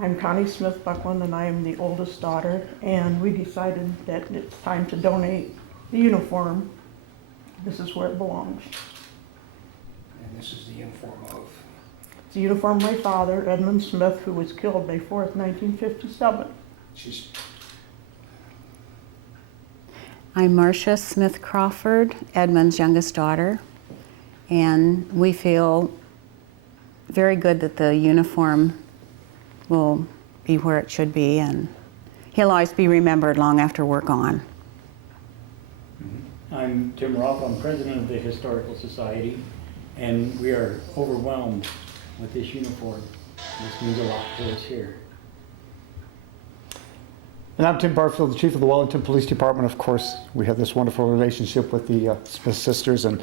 I'm Connie Smith Buckland, and I am the oldest daughter, and we decided that it's time to donate the uniform. This is where it belongs. And this is the uniform of? It's the uniform of my father, Edmund Smith, who was killed May 4th, 1957. I'm Marcia Smith Crawford, Edmund's youngest daughter, and we feel very good that the uniform will be where it should be, and he'll always be remembered long after we're gone. I'm Tim Roth, I'm president of the Historical Society, and we are overwhelmed with this uniform. This means a lot to us here. And I'm Tim Barfield, the chief of the Wellington Police Department. Of course, we have this wonderful relationship with the Smith sisters, and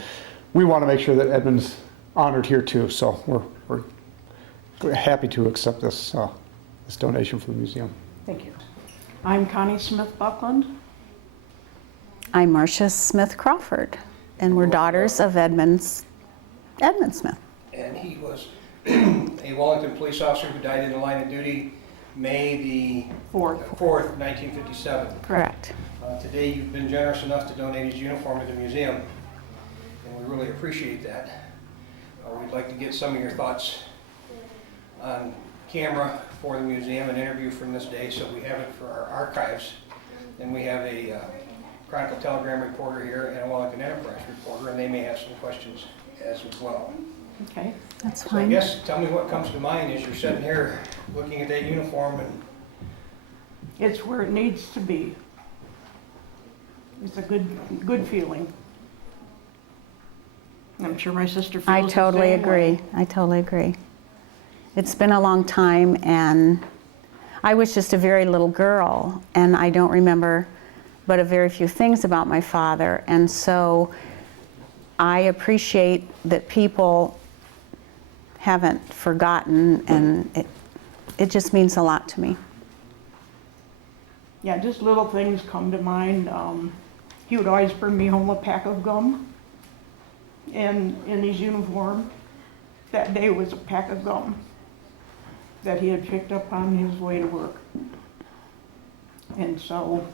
we want to make sure that Edmund's honored here too. So we're happy to accept this donation for the museum. Thank you. I'm Connie Smith Buckland. I'm Marcia Smith Crawford, and we're daughters of Edmund Smith. And he was a Wellington police officer who died in the line of duty May the 4th, 1957. Correct. Today you've been generous enough to donate his uniform to the museum, and we really appreciate that. We'd like to get some of your thoughts on camera for the museum, an interview from this day, so we have it for our archives. Then we have a Chronicle Telegram reporter here and a Wellington Enterprise reporter, and they may have some questions as well. Okay. That's So I fine. guess, tell me what comes to mind as you're sitting here looking at that uniform. And It's where it needs to be. It's a good feeling. I'm sure my sister feels I the totally same agree. way. I totally agree. It's been a long time, and I was just a very little girl, and I don't remember but a very few things about my father, and so I appreciate that people haven't forgotten, and it just means a lot to me. Yeah, just little things come to mind. He would always bring me home a pack of gum, and in his uniform, that day was a pack of gum that he had picked up on his way to work. And so,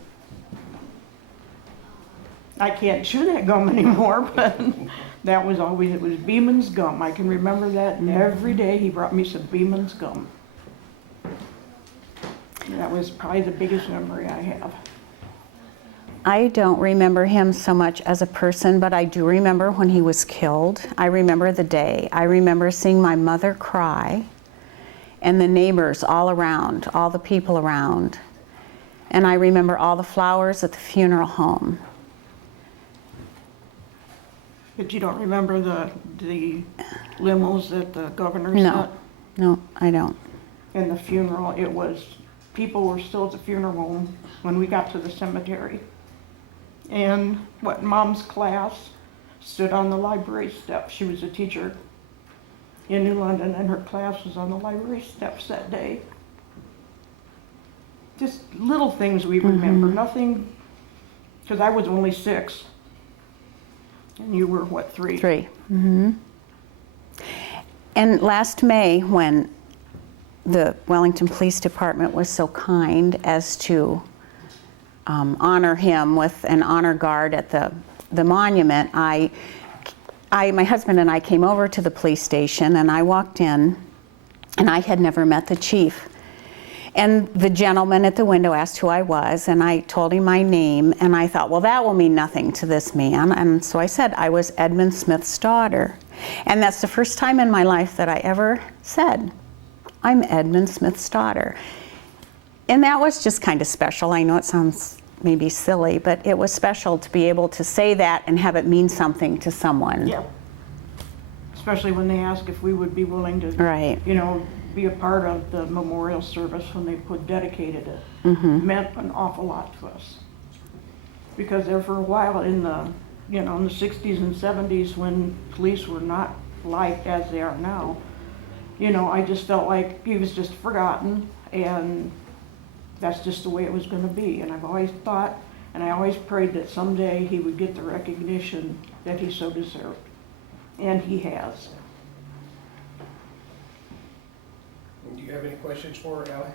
I can't chew that gum anymore, but that was always, it was Beemans Gum. I can remember that, and every day he brought me some Beemans Gum. That was probably the biggest memory I have. I don't remember him so much as a person, but I do remember when he was killed. I remember the day. I remember seeing my mother cry, and the neighbors all around, all the people around. And I remember all the flowers at the funeral home. But you don't remember the limos that the governor No, no, I don't. And the funeral, it was, people were still at the funeral home when we got to the cemetery. And Mom's class stood on the library steps. She was a teacher in New London, and her class was on the library steps that day. Just little things we remember, nothing, because I was only 6. And you were, what, 3? 3. Mm-hmm. And last May, when the Wellington Police Department was so kind as to honor him with an honor guard at the monument, my husband and I came over to the police station, and I walked in, and I had never met the chief. And the gentleman at the window asked who I was, and I told him my name, and I thought, well, that will mean nothing to this man. And so I said I was Edmund Smith's daughter. And that's the first time in my life that I ever said, I'm Edmund Smith's daughter. And that was just kind of special. I know it sounds maybe silly, but it was special to be able to say that and have it mean something to someone. Yeah. Especially when they asked if we would be willing to, Right. Be a part of the memorial service when they dedicated it. Mm-hmm. Meant an awful lot to us. Because there for a while in the 60s and 70s, when police were not liked as they are now, I just felt like he was just forgotten, and that's just the way it was going to be. And I've always thought, and I always prayed that someday he would get the recognition that he so deserved. And he has. do Do you have any questions for her, Adela?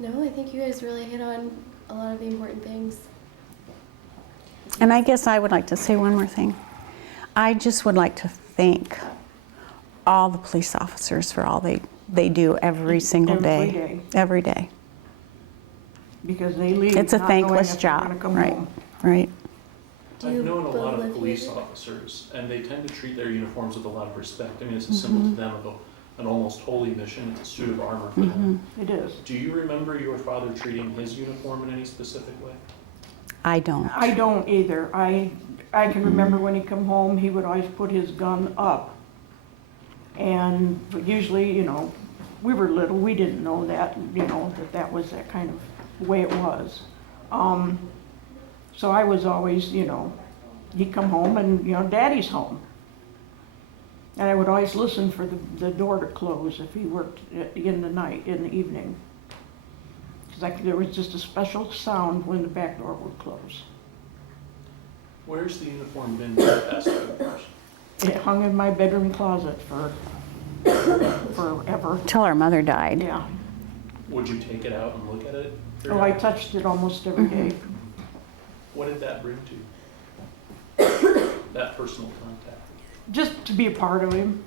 No, I think you guys really hit on a lot of the important things. And I guess I would like to say one more thing. I just would like to thank all the police officers for all they do every single Every day. day. Every day. Because they leave It's a not knowing thankless if they're job, gonna come right, home. right. Do I've you known a both lot live of police here? officers, and they tend to treat their uniforms with a lot of respect. I mean, it's a symbol to them of an almost holy mission. It's a suit of armor for them. It is. Do you remember your father treating his uniform in any specific way? I don't. I don't either. I can remember when he'd come home, he would always put his gun up. And but usually, you know, we were little, we didn't know that, you know, that was that kind of way it was. So I was always, you know, he'd come home and, you know, Daddy's home. And I would always listen for the door to close if he worked in the night, in the evening. Because there was just a special sound when the back door would close. Where's the uniform been for the past 2 years? It hung in my bedroom closet for forever. Till our mother died. Yeah. Would you take it out and look at it? Oh, I touched it almost every day. What did that bring to you? That personal contact. Just to be a part of him.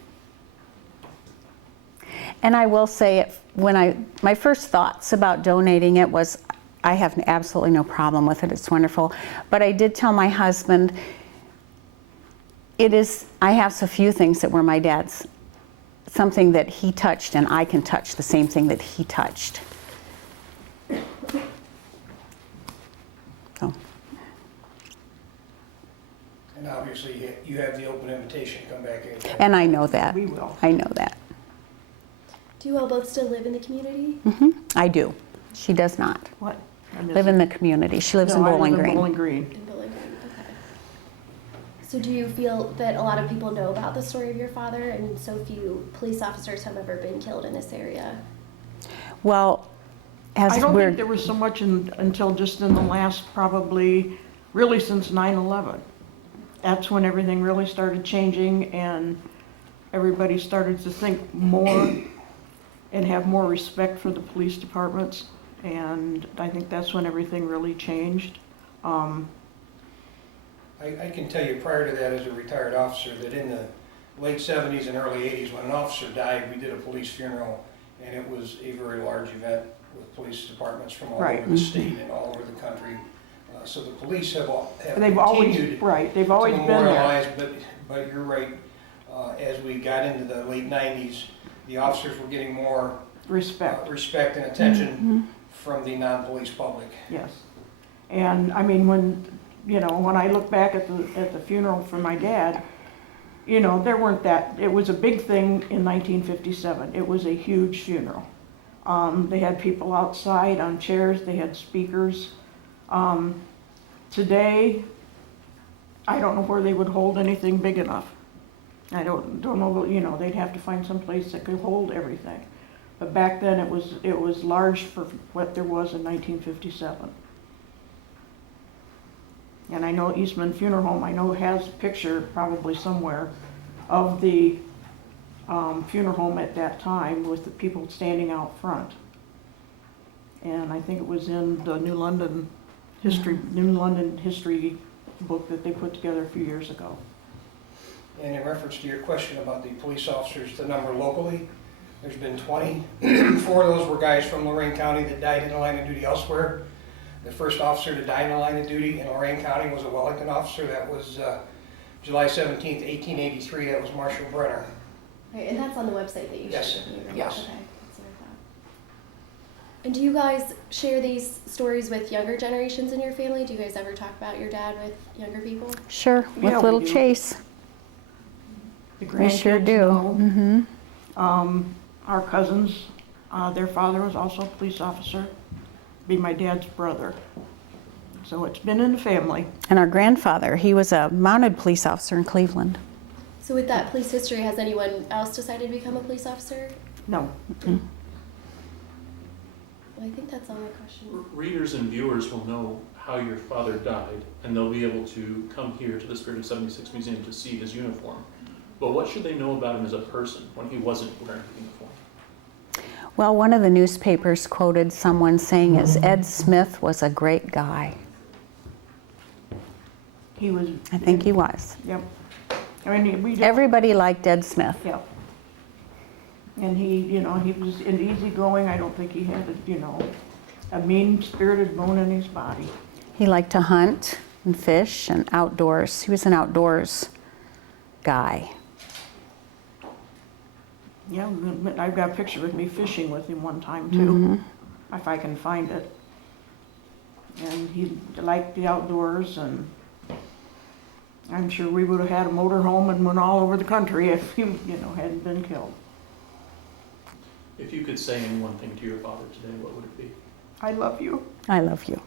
And I will say, my first thoughts about donating it was, I have absolutely no problem with it, it's wonderful. But I did tell my husband, I have so few things that were my dad's, something that he touched, and I can touch the same thing that he touched. So. And obviously, you have the open invitation to come back anytime. And I know that. We will. I know that. Do you all both still live in the community? I do. She does not What? I missed live it. in the community. She lives in No, I live Bowling in Green. Bowling Green. In Bowling Green, okay. So do you feel that a lot of people know about the story of your father and so few police officers have ever been killed in this area? Well, as I don't we're think there was so much until just in the last, probably, really since 9/11. That's when everything really started changing and everybody started to think more and have more respect for the police departments. And I think that's when everything really changed. I can tell you prior to that, as a retired officer, that in the late 70s and early 80s, when an officer died, we did a police funeral, and it was a very large event with police departments from all Right. over the state and all over the country. So the police have They've always, continued right, they've to always been there. memorialize, but you're right, as we got into the late 90s, the officers were getting more Respect, respect and attention from the non-police public. yes. And I mean, when I look back at the funeral for my dad, you know, there weren't it was a big thing in 1957. It was a huge funeral. They had people outside on chairs, they had speakers. Today, I don't know where they would hold anything big enough. I don't know, you know, they'd have to find some place that could hold everything. But back then, it was large for what there was in 1957. And I know Eastman Funeral Home, I know has a picture probably somewhere of the funeral home at that time with the people standing out front. And I think it was in the New London history book that they put together a few years ago. And in reference to your question about the police officers, the number locally, there's been 20. 4 of those were guys from Lorain County that died in the line of duty elsewhere. The first officer to die in the line of duty in Lorain County was a Wellington officer. That was July 17th, 1883. That was Marshall Brenner. Right, and that's on the website that you Yes, shared with me, right? yes. Okay, that's what I thought. And do you guys share these stories with younger generations in your family? Do you guys ever talk about your dad with younger people? sure with Yeah, we little do. Chase. The We sure grandkids do. know. Our cousins, their father was also a police officer, be my dad's brother. So it's been in the family. And our grandfather, he was a mounted police officer in Cleveland. So with that police history, has anyone else decided to become a police officer? No, Well, I think that's all my questions. Readers and viewers will know how your father died, and they'll be able to come here to the Spirit of 76 Museum to see his uniform. But what should they know about him as a person when he wasn't wearing the uniform? Well, one of the newspapers quoted someone saying is Ed Smith was a great guy. He was. I think he was. Yep. I mean, we don't. Everybody liked Ed Smith. Yep. And he, you know, he was an easygoing. I don't think he had, you know, a mean-spirited bone in his body. He liked to hunt and fish and outdoors. He was an outdoors guy. Yeah, I've got a picture with me fishing with him one time too, if I can find it. And he liked the outdoors, and I'm sure we would have had a motor home and went all over the country if he, you know, hadn't been killed. If you could say any one thing to your father today, what would it be? I love you. I love you.